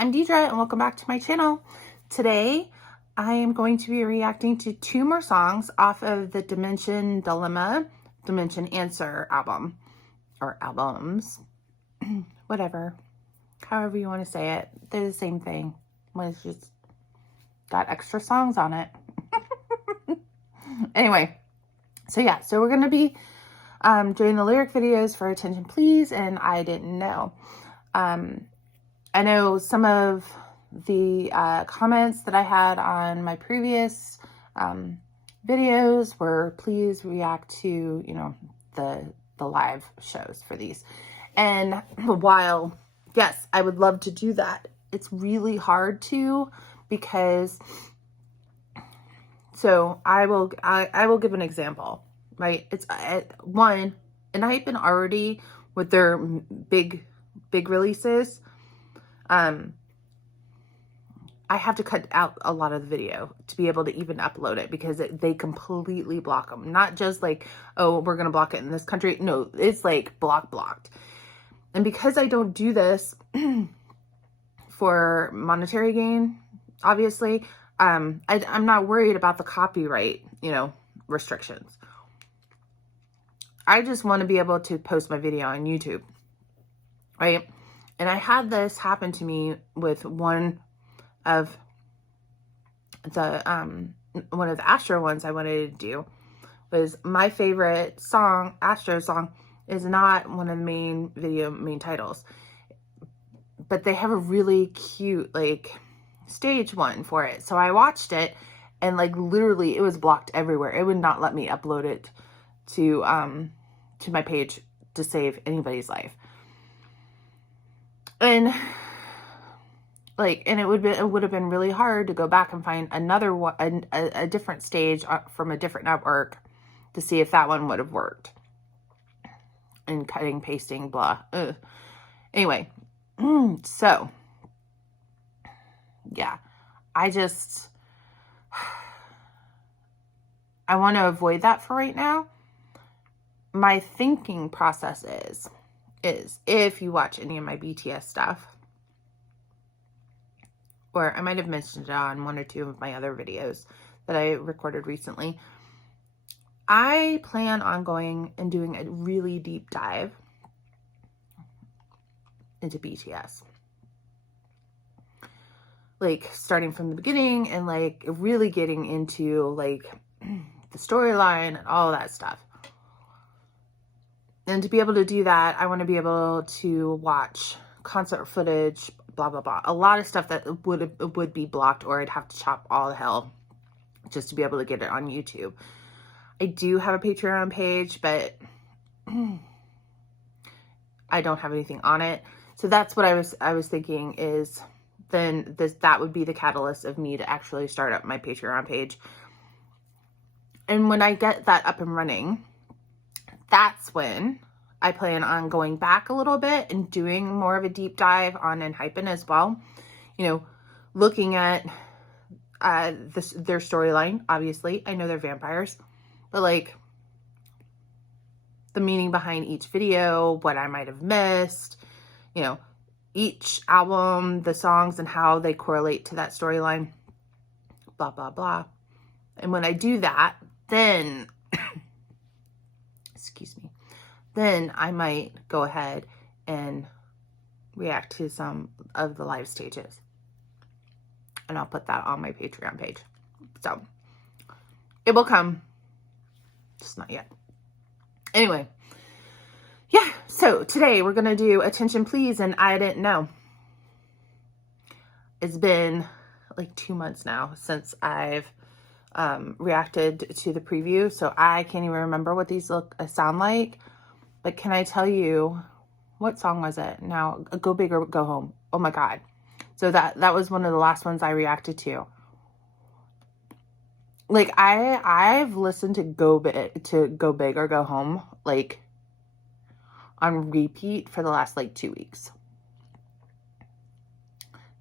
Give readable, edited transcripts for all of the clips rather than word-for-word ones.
I'm Deidre and welcome back to my channel. Today, I am going to be reacting to 2 more songs off of the Dimension Dilemma, Dimension Answer album, or albums, whatever, however you want to say it. They're the same thing. It's just got extra songs on it. Anyway, so we're going to be doing the lyric videos for Attention Please and I Didn't Know. I know some of the comments that I had on my previous videos were please react to, the live shows for these. And while, yes, I would love to do that, it's really hard to, because, so I will give an example, right? It's one, Enhypen already with their big releases, I have to cut out a lot of the video to be able to even upload it, because they completely block them. Not just like, oh, we're going to block it in this country. No, it's like blocked. And because I don't do this for monetary gain, obviously, I'm not worried about the copyright, restrictions. I just want to be able to post my video on YouTube, right? And I had this happen to me with one of the Astro ones I wanted to do. Was my favorite song, Astro song, is not one of the main titles. But they have a really cute, like, stage one for it. So I watched it, and, like, literally it was blocked everywhere. It would not let me upload it to my page to save anybody's life. And it would have been really hard to go back and find another one, a different stage from a different network to see if that one would have worked. And cutting, pasting, blah. Ugh. Anyway, so yeah, I want to avoid that for right now. My thinking process is if you watch any of my BTS stuff, or I might have mentioned it on 1 or 2 of my other videos that I recorded recently, I plan on going and doing a really deep dive into BTS. Like, starting from the beginning and, like, really getting into, like, the storyline and all that stuff. And to be able to do that, I want to be able to watch concert footage, blah, blah, blah. A lot of stuff that would be blocked, or I'd have to chop all the hell just to be able to get it on YouTube. I do have a Patreon page, but I don't have anything on it. So that's what I was thinking, is then that would be the catalyst of me to actually start up my Patreon page. And when I get that up and running, that's when I plan on going back a little bit and doing more of a deep dive on Enhypen as well. Looking at their storyline. Obviously, I know they're vampires, but, like, the meaning behind each video, what I might have missed, each album, the songs and how they correlate to that storyline, blah, blah, blah. And when I do that, then excuse me, then I might go ahead and react to some of the live stages. And I'll put that on my Patreon page. So, it will come. Just not yet. Anyway. Yeah, so today we're going to do Attention Please and I Didn't Know. It's been like 2 months now since I've reacted to the preview, so I can't even remember what these sound like. But can I tell you, what song was it? Now, Go Big or Go Home. Oh my God. So that was one of the last ones I reacted to. Like, I've listened to Go Big or Go Home, like, on repeat for the last, like, 2 weeks.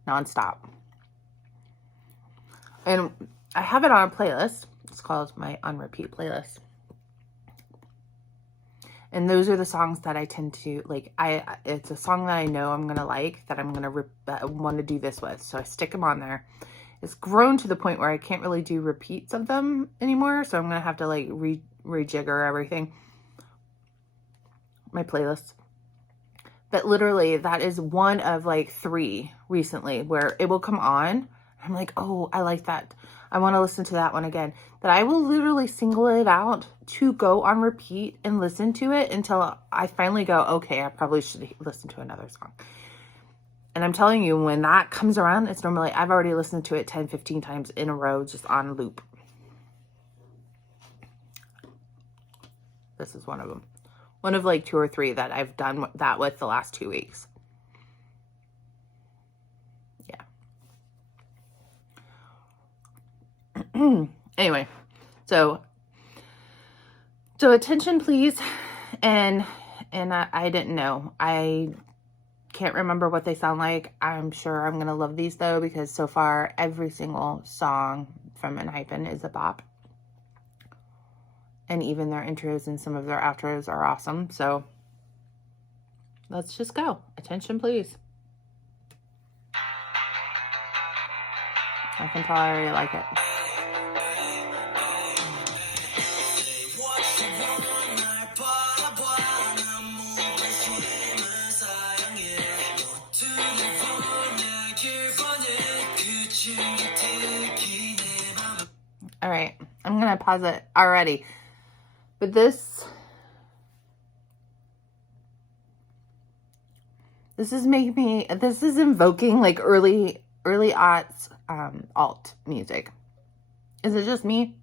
Nonstop. And I have it on a playlist. It's called my on repeat playlist. And those are the songs that I tend to, like, it's a song that I know I'm going to like, that I'm going to want to do this with. So I stick them on there. It's grown to the point where I can't really do repeats of them anymore. So I'm going to have to like rejigger everything, my playlist. But literally that is one of like 3 recently where it will come on. I'm like, oh, I like that. I want to listen to that one again. That I will literally single it out to go on repeat and listen to it until I finally go, okay, I probably should listen to another song. And I'm telling you, when that comes around, it's normally, I've already listened to it 10, 15 times in a row, just on loop. This is one of them. One of like 2 or 3 that I've done that with the last 2 weeks. Yeah. Anyway, so attention please. And I didn't know. I can't remember what they sound like. I'm sure I'm going to love these though, because so far every single song from Enhypen is a bop. And even their intros and some of their outros are awesome. So let's just go. Attention, please. I can tell I already like it. All right, I'm going to pause it already. But this is invoking like early aughts alt music. Is it just me?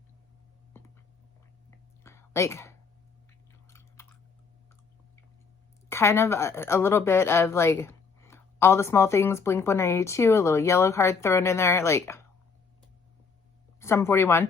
Like kind of a little bit of like All the Small Things, Blink 182, a little Yellow Card thrown in there, like Sum 41.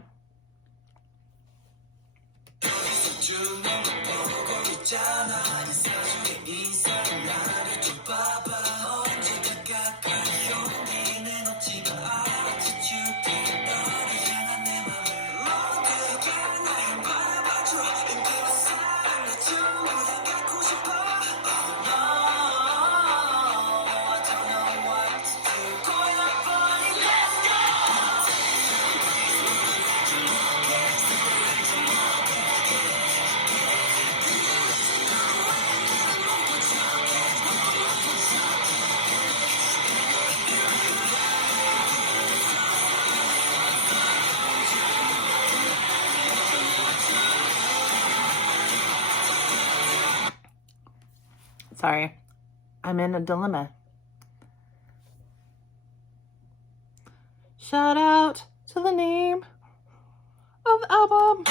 Sorry, I'm in a dilemma. Shout out to the name of the album.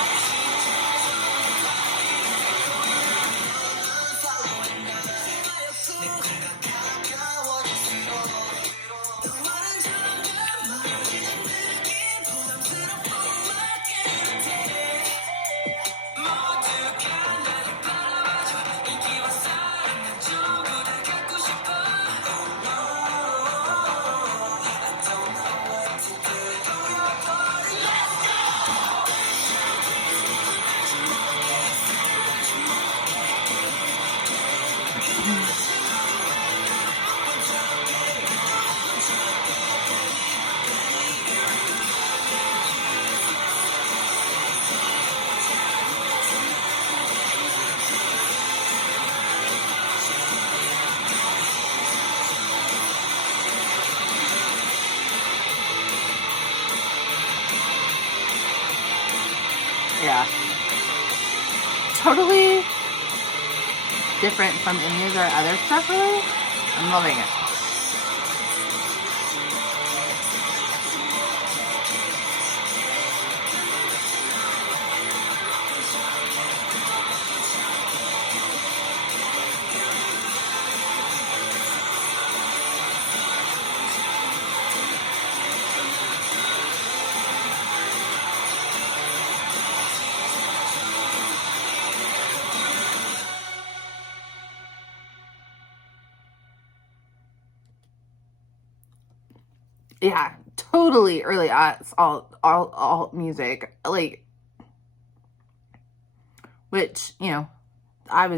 Yeah. Totally different from any of their other stuff, really. I'm loving it. Yeah, totally early alt music, like, which, you know, that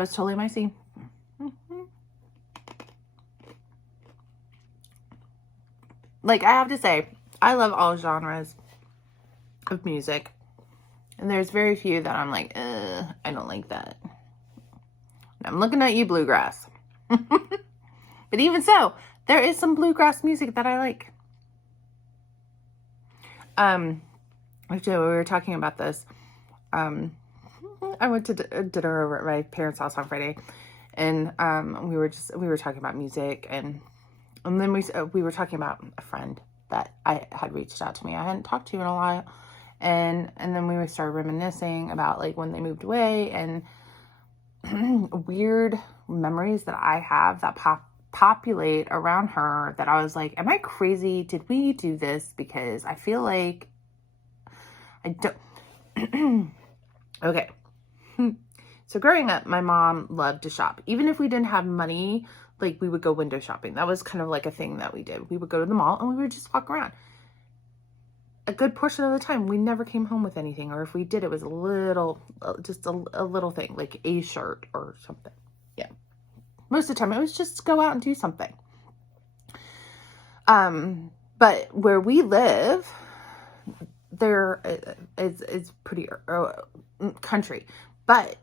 was totally my scene. Like, I have to say, I love all genres of music. And there's very few that I'm like, I don't like that. I'm looking at you, bluegrass. But even so, there is some bluegrass music that I like. Actually, we were talking about this. I went to dinner over at my parents' house on Friday, and we were talking about music, and then we were talking about a friend that I had reached out to me. I hadn't talked to in a while, and then we started reminiscing about like when they moved away and weird memories that I have that populate around her. That I was like, am I crazy? Did we do this? Because I feel like I don't. Okay. So growing up, my mom loved to shop. Even if we didn't have money, like we would go window shopping. That was kind of like a thing that we did. We would go to the mall and we would just walk around. A good portion of the time, we never came home with anything. Or if we did, it was a little, just a little thing, like a shirt or something. Yeah. Most of the time, it was just go out and do something. But where we live, there it's pretty country. But,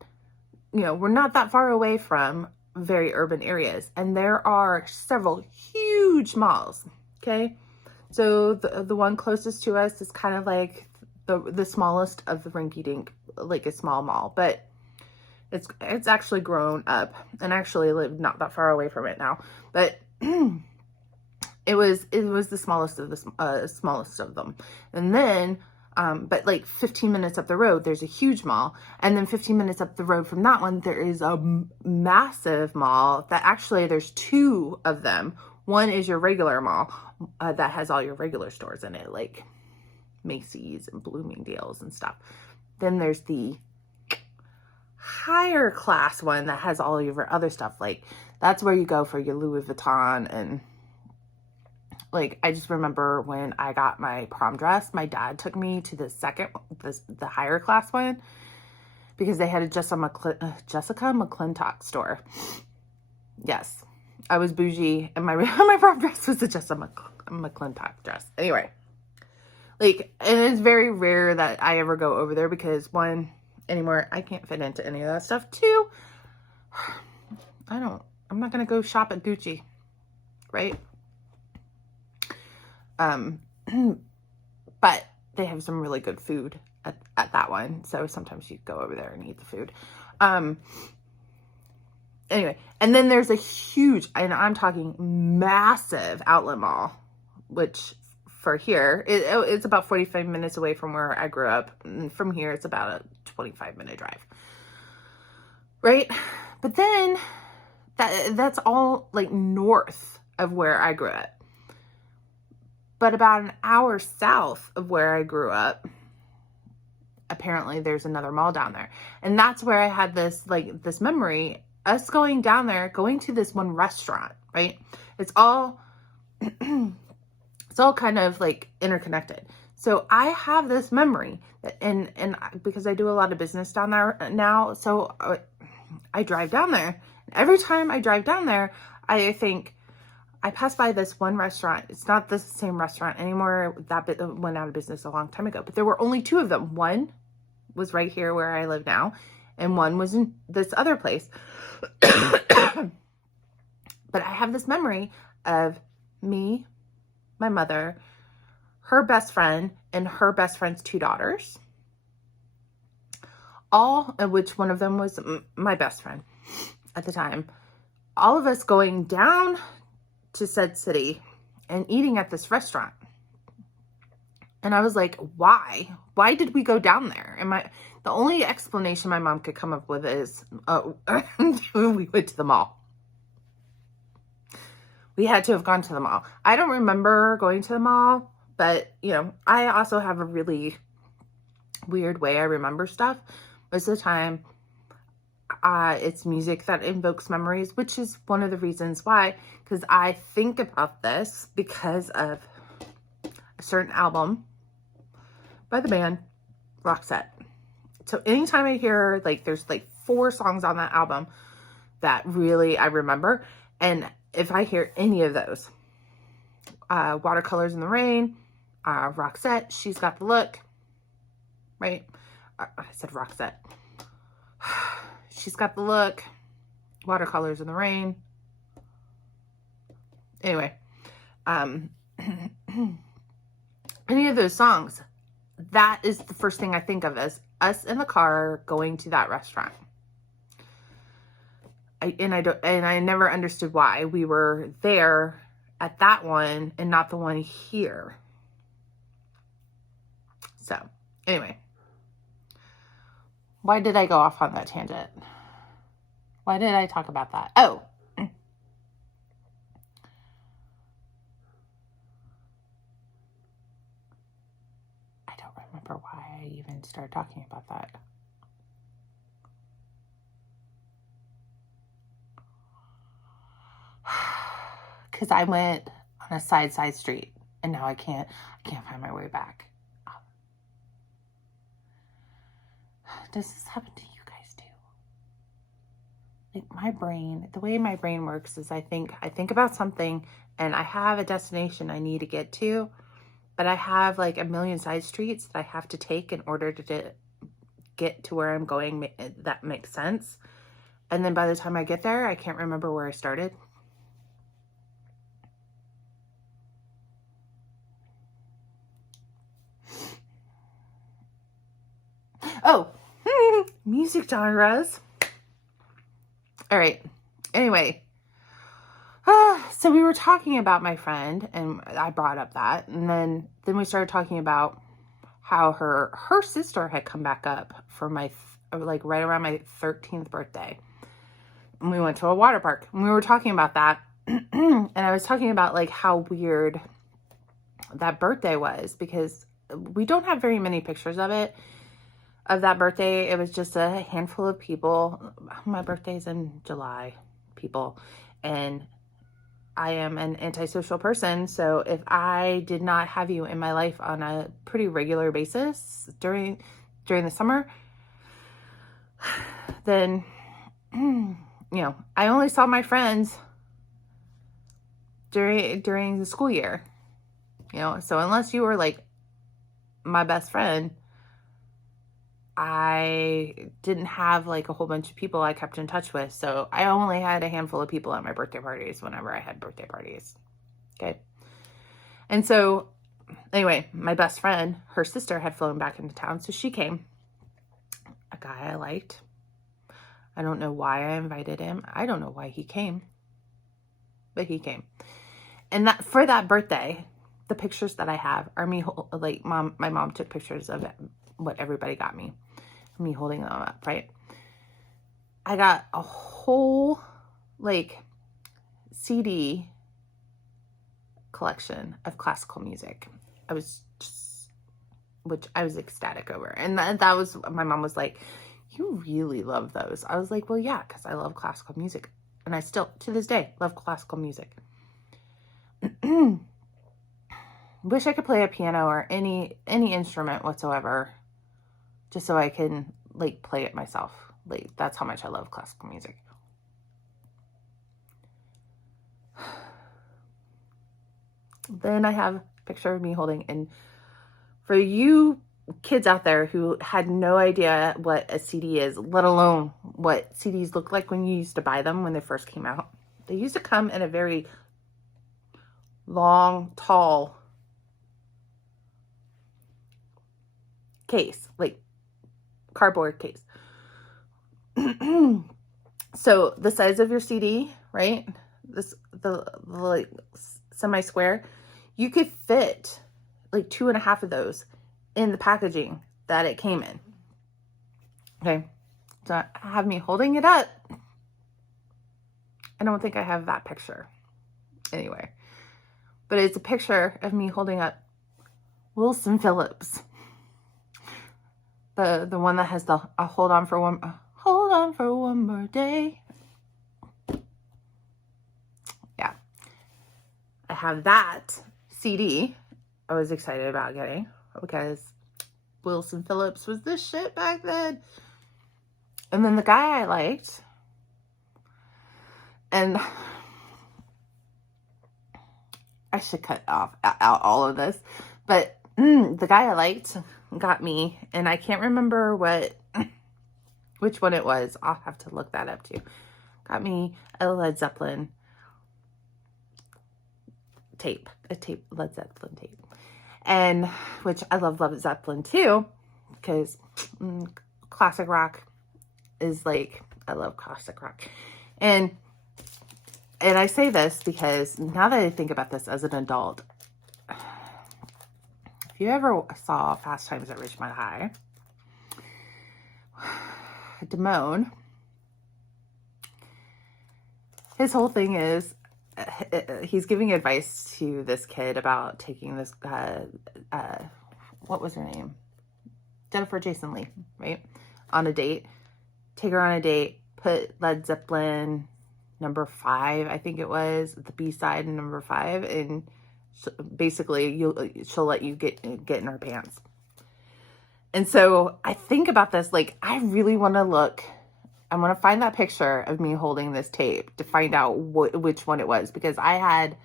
you know, we're not that far away from very urban areas. And there are several huge malls, okay? So the one closest to us is kind of like the smallest of the rinky-dink, like a small mall. But it's actually grown up, and actually live not that far away from it now. But it was the smallest of the smallest of them. And then but like 15 minutes up the road, there's a huge mall. And then 15 minutes up the road from that one, there is a massive mall that actually there's two of them. One is your regular mall that has all your regular stores in it, like Macy's and Bloomingdale's and stuff. Then there's the higher class one that has all your other stuff. Like that's where you go for your Louis Vuitton. And like, I just remember when I got my prom dress, my dad took me to the higher class one, because they had a Jessica McClintock store. Yes, I was bougie, and my prom dress was a Jessica McClintock dress. Anyway, like, and it's very rare that I ever go over there because one, anymore, I can't fit into any of that stuff. Two, I'm not going to go shop at Gucci, right? But they have some really good food at that one. So sometimes you go over there and eat the food. Anyway, and then there's a huge, and I'm talking massive outlet mall, which for here, it's about 45 minutes away from where I grew up. And from here, it's about a 25-minute drive. Right? But then that's all like north of where I grew up. But about an hour south of where I grew up, apparently there's another mall down there. And that's where I had this memory, us going down there, going to this one restaurant, right? It's all kind of like interconnected. So I have this memory that, and because I do a lot of business down there now, so I drive down there. Every time I drive down there, I think, I passed by this one restaurant. It's not the same restaurant anymore. That bit went out of business a long time ago. But there were only two of them. One was right here where I live now, and one was in this other place. But I have this memory of me, my mother, her best friend, and her best friend's two daughters. All of which one of them was my best friend at the time. All of us going down to said city and eating at this restaurant. And I was like, why? Why did we go down there? And the only explanation my mom could come up with is, we went to the mall. We had to have gone to the mall. I don't remember going to the mall, but, you know, I also have a really weird way I remember stuff. Most of the time, it's music that invokes memories, which is one of the reasons why, because I think about this because of a certain album by the band Roxette So anytime I hear, like, there's like 4 songs on that album that really I remember. And if I hear any of those, Watercolors in the Rain, Roxette, She's Got the Look, right? I said Roxette. She's Got the Look, Watercolors in the Rain. Anyway, any of those songs, that is the first thing I think of as us in the car going to that restaurant. I never understood why we were there at that one and not the one here. So anyway, why did I go off on that tangent? Why did I talk about that? Oh, I don't remember why I even started talking about that. Because I went on a side street and now I can't find my way back. Does this happen to you guys too? Like, my brain, the way my brain works is I think about something and I have a destination I need to get to, but I have like a million side streets that I have to take in order to get to where I'm going. That makes sense. And then by the time I get there, I can't remember where I started. Oh, music genres. All right. Anyway, so we were talking about my friend, and I brought up that, and then we started talking about how her sister had come back up for my like right around my 13th birthday, and we went to a water park, and we were talking about that, and I was talking about like how weird that birthday was because we don't have very many pictures of that birthday. It was just a handful of people. My birthday's in July, people, and I am an antisocial person. So if I did not have you in my life on a pretty regular basis during the summer, then, you know, I only saw my friends during the school year, you know, so unless you were like my best friend, I didn't have like a whole bunch of people I kept in touch with. So I only had a handful of people at my birthday parties whenever I had birthday parties. Okay. And so anyway, my best friend, her sister had flown back into town. So she came. A guy I liked. I don't know why I invited him. I don't know why he came. But he came. And that for that birthday, the pictures that I have are me, like my mom took pictures of what everybody got me. Me holding them up, right? I got a whole like CD collection of classical music. Which I was ecstatic over. And that was, my mom was like, you really love those. I was like, well, yeah, because I love classical music. And I still, to this day, love classical music. Wish I could play a piano or any instrument whatsoever, just so I can like play it myself. Like, that's how much I love classical music. Then I have a picture of me holding, and for you kids out there who had no idea what a CD is, let alone what CDs look like when you used to buy them when they first came out, they used to come in a very long, tall case, like cardboard case. So the size of your CD, right? The like semi-square, you could fit like 2.5 of those in the packaging that it came in. Okay. So I have me holding it up. I don't think I have that picture anyway, but it's a picture of me holding up Wilson Phillips. The one that has the hold on for one more day. Yeah. I have that CD I was excited about getting because Wilson Phillips was this shit back then. And then the guy I liked, and I should cut out all of this, but the guy I liked got me, and I can't remember which one it was. I'll have to look that up too. Got me a Led Zeppelin tape, Led Zeppelin tape. And which I love Led Zeppelin too, because classic rock is like, I love classic rock. And I say this because now that I think about this as an adult, if you ever saw Fast Times at Ridgemont High, Damone, his whole thing is, he's giving advice to this kid about taking this, what was her name? Jennifer Jason Leigh, right? On a date. Take her on a date, put Led Zeppelin number 5, I think it was, the B-side number 5, and basically she'll let you get in her pants. And so I think about this, like, I really want to find that picture of me holding this tape to find out which one it was, because that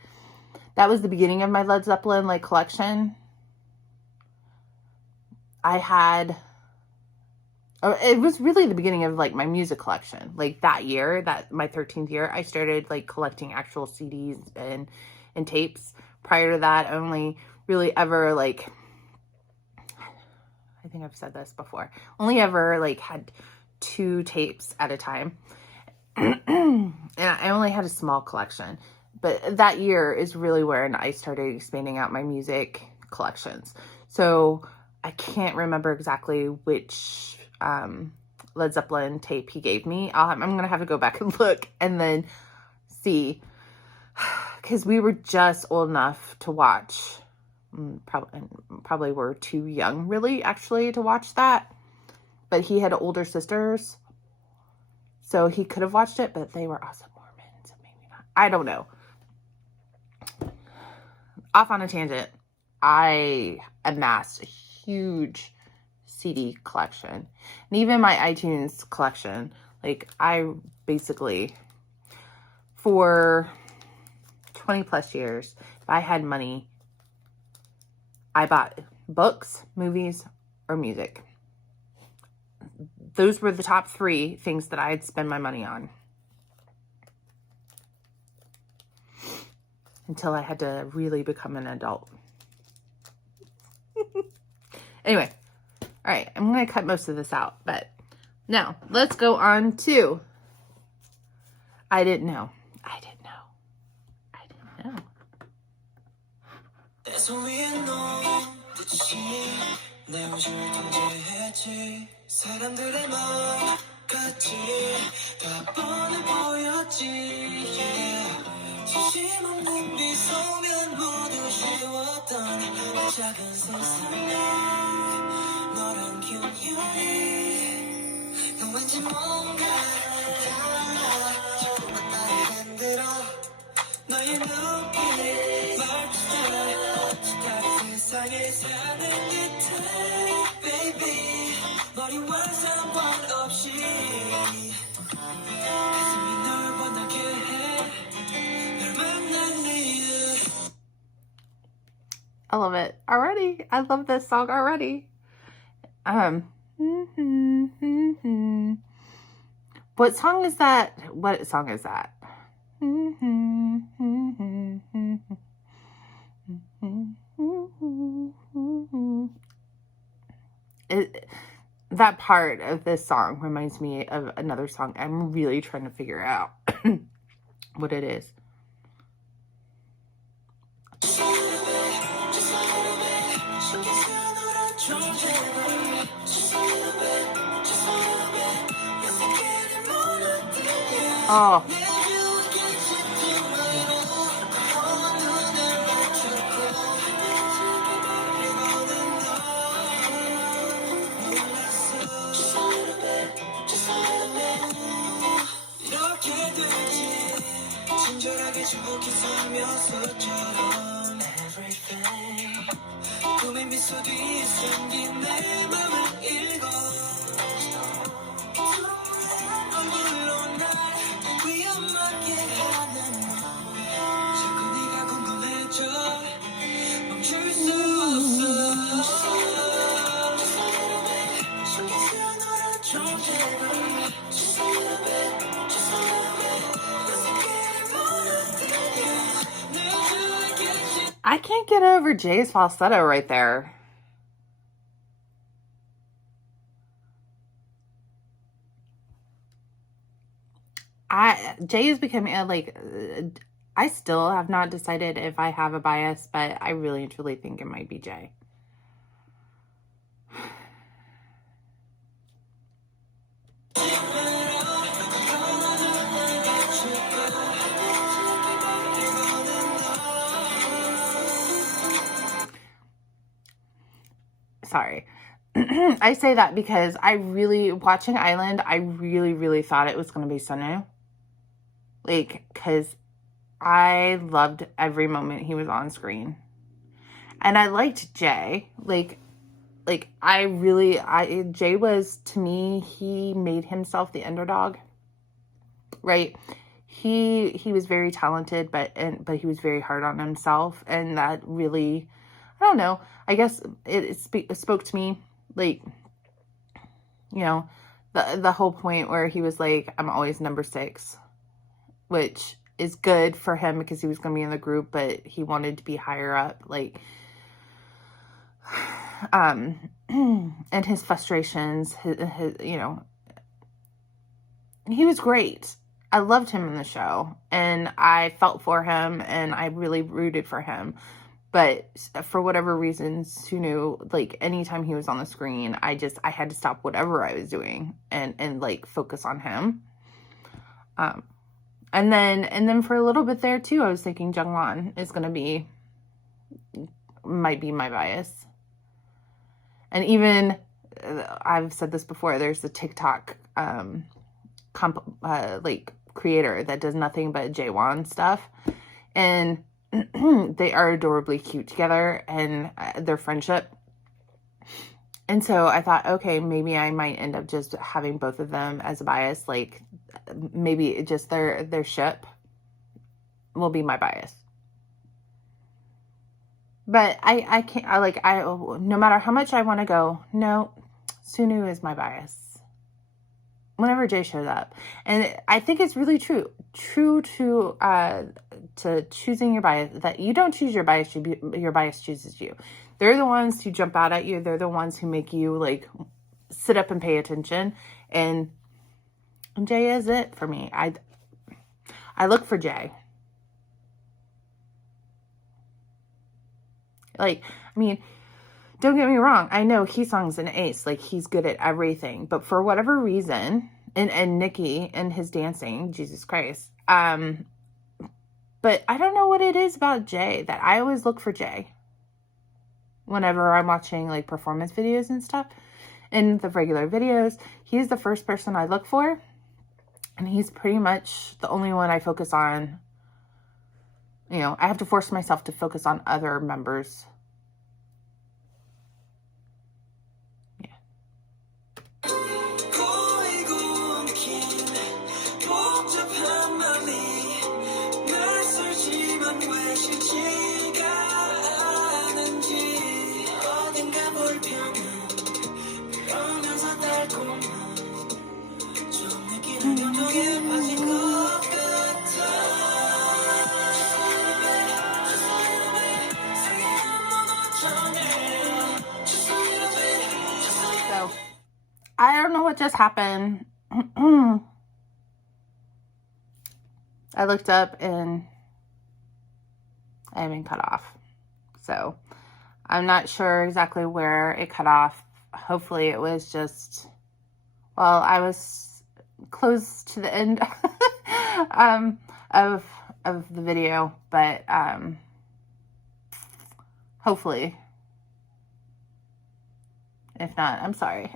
was the beginning of my Led Zeppelin, like, collection. It was really the beginning of, like, my music collection. Like, that year, my 13th year, I started, like, collecting actual CDs and tapes. Prior to that, I only really ever, like, I think I've said this before, only ever, like, had 2 tapes at a time. And I only had a small collection. But that year is really when I started expanding out my music collections. So I can't remember exactly which Led Zeppelin tape he gave me. I'm going to have to go back and look and then see. Because we were just old enough to watch. Probably were too young, really, actually, to watch that. But he had older sisters. So he could have watched it, but they were also Mormon, so maybe not. I don't know. Off on a tangent. I amassed a huge CD collection. And even my iTunes collection. Like, I basically, for 20 plus years, if I had money, I bought books, movies, or music. Those were the top 3 things that I'd spend my money on. Until I had to really become an adult. Anyway. Alright, I'm going to cut most of this out. But now, let's go on to I Didn't Know. I Didn't Know. I Didn't Know. 내 우주를 통제했지 사람들의 말 같이 다 뻔해 보였지 진심 없는 미소면 모두 쉬웠던 작은 세상에 너란 기운이 넌 왠지 뭔가 달라 자꾸만 나를 흔들어 너의 눈빛 말투 다 세상에 사는 듯해 baby 머리와 상관없이 가슴이 널 원하게 해 널 만난 이유 I love it already. I love this song already. What song is that? What song is that? That part of this song reminds me of another song. I'm really trying to figure out what it is. Oh. 친절하게 주목해서 서처럼 everything 꿈에 I can't get over Jay's falsetto right there. Jay is becoming I still have not decided if I have a bias, but I really and truly think it might be Jay. Sorry. I say that because watching Island, I really thought it was going to be Sunu. Because I loved every moment he was on screen. And I liked Jay. Jay was, to me, he made himself the underdog. Right? He was very talented, but he was very hard on himself. And that really, I don't know, I guess it spoke to me, the whole point where he was like, I'm always number 6, which is good for him because he was going to be in the group, but he wanted to be higher up, and his frustrations, he was great. I loved him in the show, and I felt for him, and I really rooted for him. But for whatever reason, Sunu, anytime he was on the screen, I had to stop whatever I was doing and focus on him. And then for a little bit there too, I was thinking Jungwon is might be my bias. And even, I've said this before, there's the TikTok, creator that does nothing but Jaewon stuff. And they are adorably cute together, and their friendship. And so I thought, okay, maybe I might end up just having both of them as a bias. Maybe just their ship will be my bias. But I can't, no matter how much I want to go, no, Sunu is my bias. Whenever Jay shows up. And I think it's really true to choosing your bias, that you don't choose your bias, your bias chooses you. They're the ones who jump out at you. They're the ones who make you sit up and pay attention. And Jay is it for me. I look for Jay. Don't get me wrong. I know Heesung's an ace. He's good at everything. But for whatever reason, and Nikki and his dancing, Jesus Christ. But I don't know what it is about Jay that I always look for Jay whenever I'm watching performance videos and stuff. In the regular videos, he's the first person I look for. And he's pretty much the only one I focus on. I have to force myself to focus on other members. So, I don't know what just happened. I looked up and I have been cut off. So, I'm not sure exactly where it cut off. Hopefully it was just, I was close to the end of the video, but hopefully. If not, I'm sorry.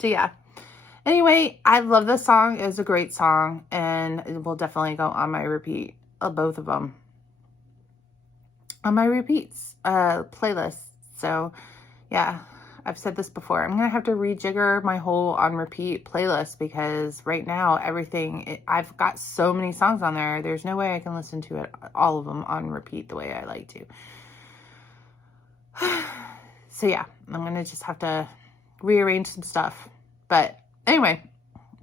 So yeah. Anyway, I love this song. It was a great song, and it will definitely go on my repeat of both of them. on my repeats playlist. So yeah, I've said this before. I'm going to have to rejigger my whole on repeat playlist because right now I've got so many songs on there. There's no way I can listen to all of them on repeat the way I like to. So yeah, I'm going to just have to rearrange some stuff. But anyway,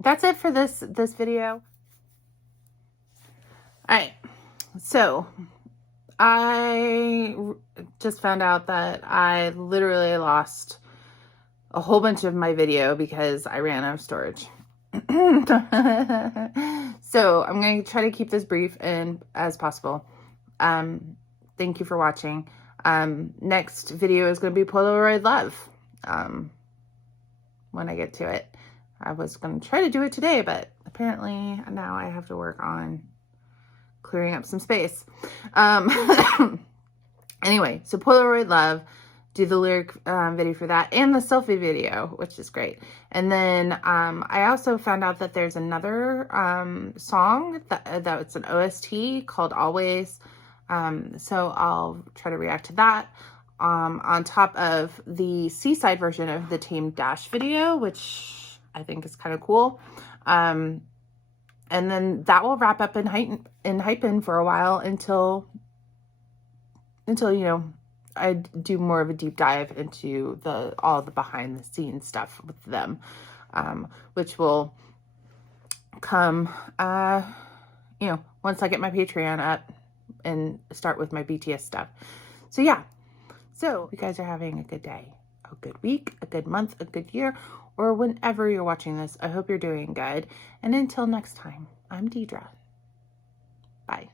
that's it for this video. All right. So I just found out that I literally lost a whole bunch of my video because I ran out of storage. So I'm going to try to keep this brief and as possible. Thank you for watching. Next video is going to be Polaroid Love. When I get to it. I was going to try to do it today, but apparently now I have to work on clearing up some space. Anyway, so Polaroid Love, do the lyric video for that and the selfie video, which is great. And then I also found out that there's another song that's an OST called Always. So I'll try to react to that on top of the Seaside version of the Tame Dash video, which I think is kind of cool. And then that will wrap up Enhypen for a while until you know, I do more of a deep dive into all the behind the scenes stuff with them, which will come, you know, once I get my Patreon up and start with my BTS stuff. So yeah, so you guys are having a good day, a good week, a good month, a good year, or whenever you're watching this, I hope you're doing good. And until next time, I'm Deidre. Bye.